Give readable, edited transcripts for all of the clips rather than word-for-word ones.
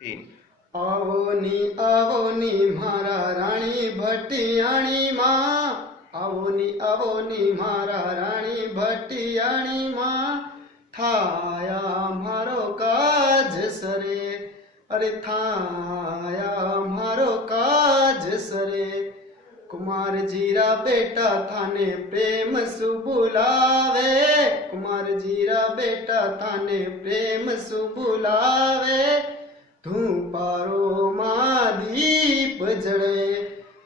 तीन। आवोनी मारा राणी भटियाणी माँ। आवोनी मारा राणी भटियाणी माँ। थाया मारो काज सरे। अरे थाया मारो काज सरे। कुमार जीरा बेटा थाने प्रेम सु बुलावे। कुमार जीरा बेटा थाने प्रेम सु बुलावे। धूपारो माँ दीप जड़े।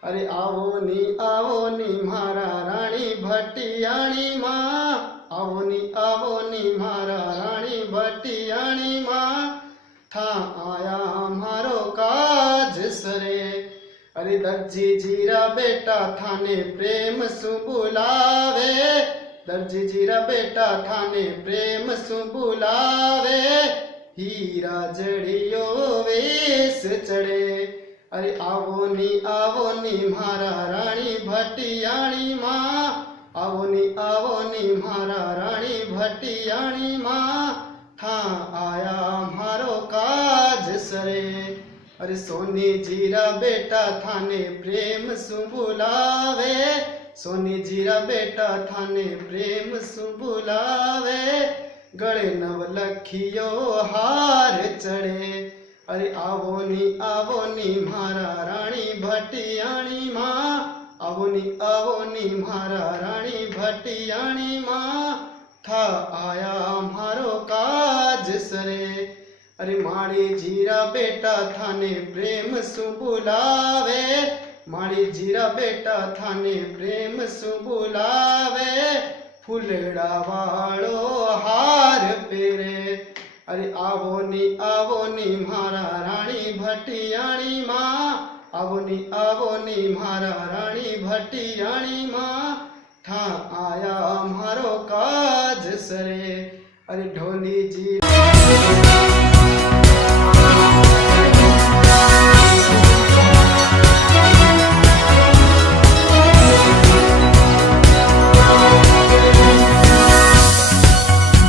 अरे आवोनी मारा राणी भटियाणी माँ। आवोनी मारा राणी भटियाणी माँ। था आया मारो काज सरे। अरे दर्जी जीरा बेटा थाने प्रेम सु बुलावे। दर्जी जीरा बेटा थाने प्रेम सु बुलावे। हीरा जड़ियो वेश चढ़े। अरे आवोनी मारा राणी भटियाणी माँ। आवोनी मारा राणी भटियाणी माँ। था आया मारो काज सरे। अरे सोनी जीरा बेटा थाने प्रेम सु बुलावे। सोनी जीरा बेटा थाने प्रेम सु बुलावे। गले नवलखियो हार चढ़े। अरे आवोनी मारा राणी भटियाणी माँ। आवोनी मारा राणी भटियाणी माँ। था आया मारो काज सरे। अरे माड़ी जीरा बेटा थाने प्रेम सु बुलावे। माड़ी जीरा बेटा थाने प्रेम सु बुलावे। फूलड़ा वालो हार पेरे। अरे आवोनी मारा राणी भटियाणी माँ। आवोनी मारा राणी भटियाणी माँ। था आया मारो काज सरे। अरे ढोली जी